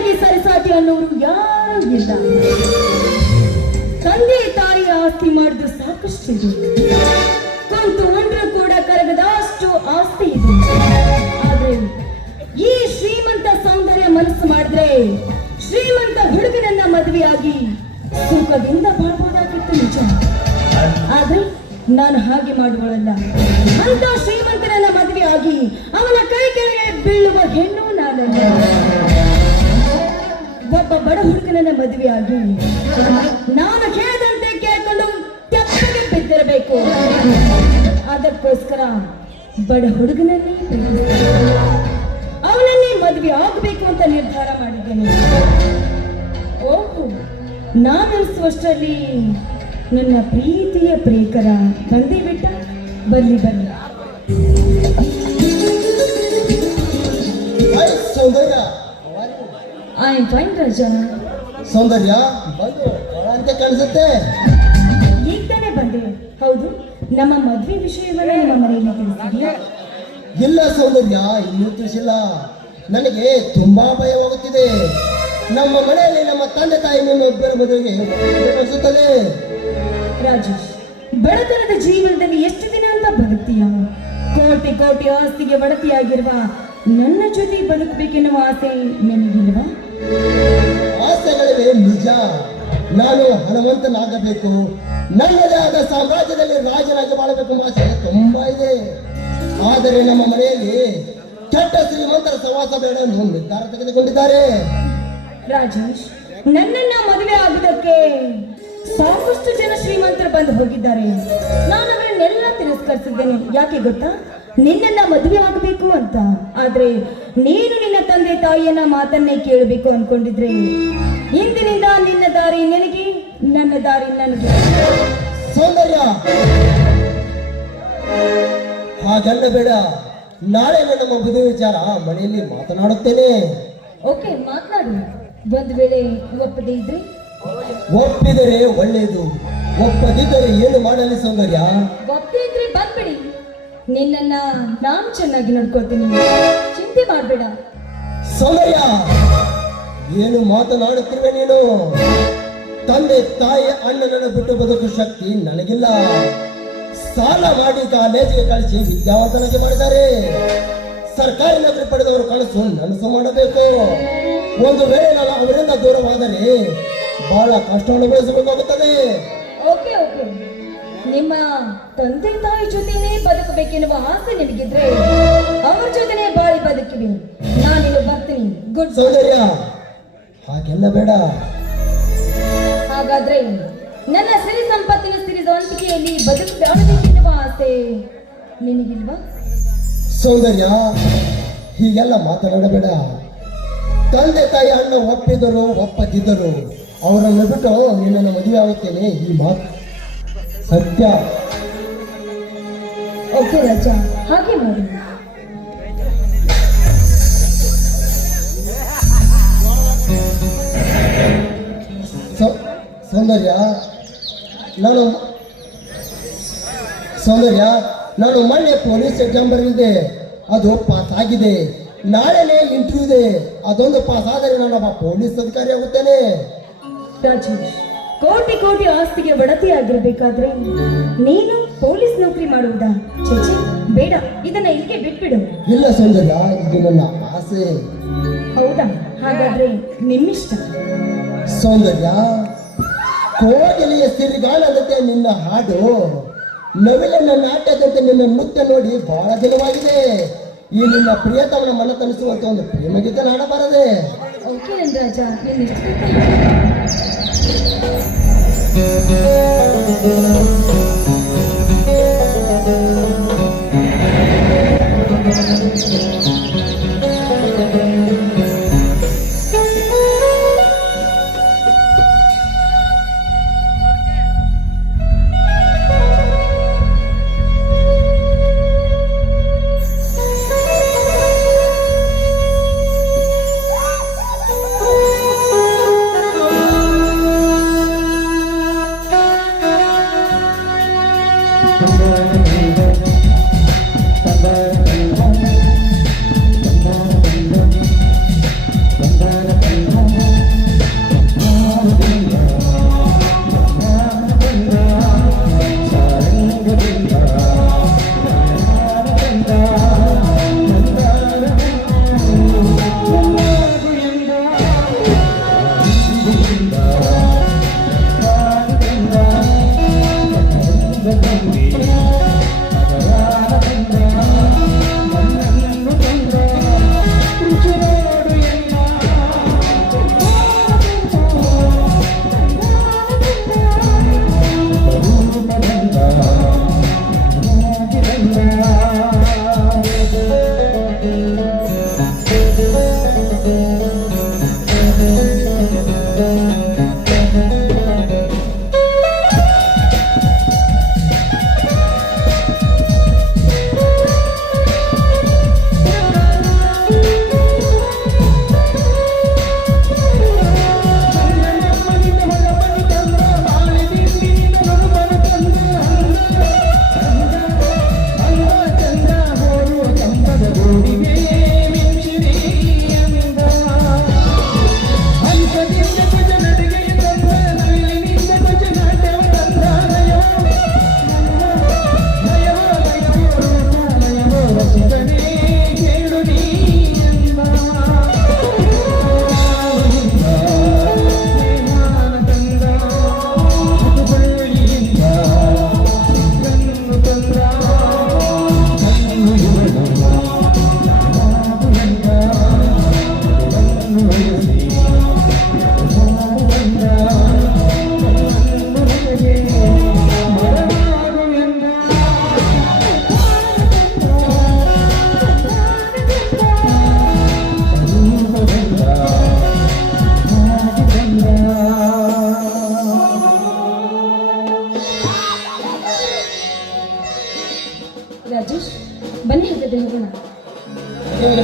ತಾಯಿಗೆ ಸರಿಸಾಟಿ ಅನ್ನೋರು ಯಾರೂ ಇಲ್ಲ. ತಂದೆ ತಾಯಿ ಆಸ್ತಿ ಮಾಡಿದ್ದು ಸಾಕಷ್ಟಿದೆ, ಕುಂತು ಉಂಡ್ರು ಕೂಡ ಕರಗದಷ್ಟು ಆಸ್ತಿ ಇದೆ. ಆದ್ರೆ ಈ ಶ್ರೀಮಂತ ಸೌಂದರ್ಯ ಮನಸ್ಸು ಮಾಡಿದ್ರೆ ಶ್ರೀಮಂತ ಹುಡುಗನನ್ನ ಮದುವೆಯಾಗಿ ಸುಖದಿಂದ ಬಾಳ್ಬೋದಾಗಿತ್ತು ನಿಜ. ಆದ್ರೆ ನಾನು ಹಾಗೆ ಮಾಡುವಳಲ್ಲ. ಅಂತ ಶ್ರೀಮಂತನನ್ನ ಮದುವೆ ಆಗಿ ಅವನ ಕೈ ಕೆಳಗೆ ಬೀಳುವ ಹೆಣ್ಣು ನಾನಲ್ಲ. ಒಬ್ಬ ಬಡ ಹುಡುಗನನ್ನ ಮದುವೆ ಆಗಿ ನಾನು ಕೇಳದಂತೆ ಕೇಳ್ಕೊಂಡು ತೆಪ್ಪಗೆ ಬಿದ್ದಿರಬೇಕು. ಅದಕ್ಕೋಸ್ಕರ ಬಡ ಹುಡುಗನನ್ನೇ ಅವನನ್ನೇ ಮದುವೆ ಆಗಬೇಕು ಅಂತ ನಿರ್ಧಾರ ಮಾಡಿದ್ದೇನೆ. ಓಹೋ, ನಾನು ಅನಿಸುವಷ್ಟರಲ್ಲಿ ನನ್ನ ಪ್ರೀತಿಯ ಪ್ರೇಕರ ಬಂದೇ ಬಿಟ್ಟ. ಬರ್ಲಿ ಬರ್ಲಿ. ಸೌಂದರ್ಯ, ಐ ಆಮ್ ಫೈನ್ ರಾಜ. ಸೌಂದರ್ಯ ಬಂದು ಅಂತ ಕಾಣಿಸುತ್ತೆ. ಈಗ ತಾನೇ ಬಂದೆ. ಹೌದು, ನಮ್ಮ ಮದುವೆ ವಿಷಯವನ್ನ ನಿಮ್ಮ ಮನೆಯಲ್ಲಿ ತಿಳಿಸಿದ್ಯಾ? ಇಲ್ಲ ಸೌಂದರ್ಯ, ಇನ್ನೂ ತಿಳಿಸಿಲ್ಲ. ನನಗೆ ತುಂಬಾ ಭಯವಾಗುತ್ತಿದೆ. ನಮ್ಮ ಮನೆಯಲ್ಲಿ ನಮ್ಮ ತಂದೆ ತಾಯಿ ಒಬ್ಬರ ಮದುವೆಗೆ ಅನಿಸುತ್ತದೆ. ರಾಜೇಶ್, ಬಡತನದ ಜೀವನದಲ್ಲಿ ಎಷ್ಟು ದಿನ ಅಂತ ಬದುಕ್ತೀಯ? ಕೋಟಿ ಕೋಟಿ ಆಸ್ತಿಗೆ ಬಡತಿಯಾಗಿರುವ ನನ್ನ ಜೊತೆ ಬದುಕಬೇಕೆನ್ನುವ ಆಸೆ ನಿನಗಿಲ್ವಾ? ಆಸೆಗಳಿವೆ ನಿಜ. ನಾನು ಹಣವಂತನಾಗಬೇಕು, ನನ್ನದೇ ಆದ ಸಾಮ್ರಾಜ್ಯದಲ್ಲಿ ರಾಜನಾಗಿ ಬಾಳಬೇಕು ಆಸೆ ತುಂಬಾ ಇದೆ. ಆದರೆ ನಮ್ಮ ಮನೆಯಲ್ಲಿ ಕೆಟ್ಟ ಶ್ರೀಮಂತರ ಸವಾಸ ಬೇಡ ಅನ್ನೋ ನಿರ್ಧಾರ ತೆಗೆದುಕೊಂಡಿದ್ದಾರೆ. ರಾಜೇಶ್, ನನ್ನನ್ನ ಮದುವೆ ಆಗುವುದಕ್ಕೆ ಸಾಕಷ್ಟು ಜನ ಶ್ರೀಮಂತರು ಬಂದು ಹೋಗಿದ್ದಾರೆ. ನಾನು ಅವರನ್ನೆಲ್ಲ ತಿರಸ್ಕರಿಸಿದ್ದೇನೆ. ಯಾಕೆ ಗೊತ್ತಾ? ನಿನ್ನನ್ನ ಮದುವೆ ಆಗಬೇಕು ಅಂತ. ಆದ್ರೆ ನೀನು ನಿನ್ನ ತಂದೆ ತಾಯಿಯನ್ನ ಮಾತನ್ನೇ ಕೇಳಬೇಕು ಅನ್ಕೊಂಡಿದ್ರೆ ಇಂದಿನಿಂದ ನಿನ್ನ ದಾರಿ ನಿನಗೆ, ನನ್ನ ದಾರಿ ನನಗೆ. ಸೌಂದರ್ಯ, ಹಾಗಲ್ಲ ಬೇಡ. ನಾಳೆ ನನ್ನ ಮದುವೆ ವಿಚಾರ ಮನೆಯಲ್ಲಿ ಮಾತನಾಡುತ್ತೇನೆ. ಓಕೆ, ಮಾತನಾಡು. ಒಂದ್ ವೇಳೆ ಒಪ್ಪದೇ ಇದ್ರೆ? ಒಪ್ಪಿದರೆ ಒಳ್ಳೆಯದು, ಒಪ್ಪದಿದ್ದರೆ ಏನು ಮಾಡಲಿ ಸೌಂದರ್ಯ? ಒಪ್ಪದೇ ಇದ್ರೆ ಬಂದ್ಬಿಡಿ. ನಿನ್ನನ್ನ ನಾನು ಚೆನ್ನಾಗಿ ನೋಡ್ಕೊಳ್ತೀನಿ, ಚಿಂತೆ ಮಾಡ್ಬೇಡ. ಸೌಂದರ್ಯ, ಏನು ಮಾತನಾಡುತ್ತಿರುವೆ ನೀನು? ತಂದೆ ತಾಯಿ ಅಣ್ಣನನ್ನು ಬಿಟ್ಟು ಬದುಕು ಶಕ್ತಿ ನನಗಿಲ್ಲ. ಸಾಲ ಮಾಡಿ ಕಾಲೇಜಿಗೆ ಕಳಿಸಿ ವಿದ್ಯಾವಂತನಾಗಿ ಮಾಡಿದ್ದಾರೆ. ಸರ್ಕಾರಿ ನೌಕರಿ ಪಡೆದವರು ಕನಸು ನನಸು ಮಾಡಬೇಕು. ಒಂದು ವೇಳೆ ನಾನು ಅವರಿಂದ ದೂರವಾದರೆ ಬಹಳ ಕಷ್ಟ ಅನುಭವಿಸಬೇಕಾಗುತ್ತದೆ. ಓಕೆ ಓಕೆ, ನಿಮ್ಮ ತಂದೆ ತಾಯಿ ಜೊತೆನೇ ಬದುಕಬೇಕೆನ್ನುವ ಆಸೆ ನಿನಗಿದ್ರೆ ಅವ್ರ ಜೊತೆನೇ ಬಾಳಿ ಬದುಕಿವಿ. ನಾನಿನ್ನು ಬರ್ತೀನಿ. ಗುಡ್. ಸೌಂದರ್ಯ, ಹಾಗೆಲ್ಲ ಬೇಡ. ಹಾಗಾದ್ರೆ ನನ್ನ ಸಿರಿ ಸಂಪತ್ತಿನ ಸಿರಿವಂತಿಕೆಯಲ್ಲಿ ಬದುಕಬೇಕೆನ್ನುವ ಆಸೆ ನಿನಗಿಲ್ವಾ? ಸೌಂದರ್ಯ, ಹೀಗೆಲ್ಲ ಮಾತನಾಡಬೇಡ. ತಂದೆ ತಾಯಿ ಅಣ್ಣ ಒಪ್ಪಿದರು ಒಪ್ಪದಿದ್ದರು ಅವರನ್ನು ಬಿಟ್ಟು ನಿನ್ನನ್ನು ಮದುವೆ ಆಗುತ್ತೇನೆ. ಈ ಮಾತು ಸತ್ಯ. ಓಕೆ ರಾಜ, ಹಾಗೆ ಮಾಡಿ. ಸೌಂದರ್ಯ, ನಾನು ಮೊನ್ನೆ ಪೊಲೀಸ್ ಎಕ್ಸಾಮ್ ಬರೆದಿದ್ದೆ, ಅದು ಪಾಸ್ ಆಗಿದೆ. ನಾಳೆನೇ ಇಂಟರ್ವ್ಯೂ ಇದೆ. ಅದೊಂದು ಪಾಸ್ ಆದರೆ ನಾನೊಬ್ಬ ಪೊಲೀಸ್ ಅಧಿಕಾರಿ ಆಗುತ್ತೇನೆ. ರಾಜೇಶ್, ಕೋಟಿ ಕೋಟಿ ಆಸ್ತಿಗೆ ಬಡತಿಯಾಗಿರ್ಬೇಕಾದ್ರೆ ನೀನು ಪೊಲೀಸ್ ನೌಕರಿ ಮಾಡುವುದಾ? ಚೇಚಿ, ಬೇಡ, ಇದನ್ನ ಇಲ್ಲಿಗೆ ಬಿಟ್ಬಿಡು. ಇಲ್ಲ ಸೌಂದರ್ಯ, ಇದು ನನ್ನ ಆಸೆ. ಹೌದಾ? ಹಾಗಾದ್ರೆ ನಿಮ್ಮಿಷ್ಟ. ಸೌಂದರ್ಯ, ಕೋಗಿಲೆಯ ಸಿರಿಗಾನದಂತೆ ನಿನ್ನ ಹಾಡು, ನವಿಲನ್ನ ನಾಟ್ಯದಂತೆ ನಿನ್ನ ನೃತ್ಯ ನೋಡಿ ಬಹಳ ದಿನವಾಗಿದೆ. ಈ ನಿನ್ನ ಪ್ರಿಯತಮನ ಮನ ತನಿಸುವಂತ ಒಂದು ಪ್ರೇಮಗೀತ ಹಾಡಬಾರದೆ? ಓಕೆ ರಾಜ, ನಿನ್ನಿಷ್ಟ. ರಾಜೇಶ್ ಬನ್ನಿ ಹಾಗಾದ್ರೆ ಹೋಗೋಣ. ಹೇಗೆ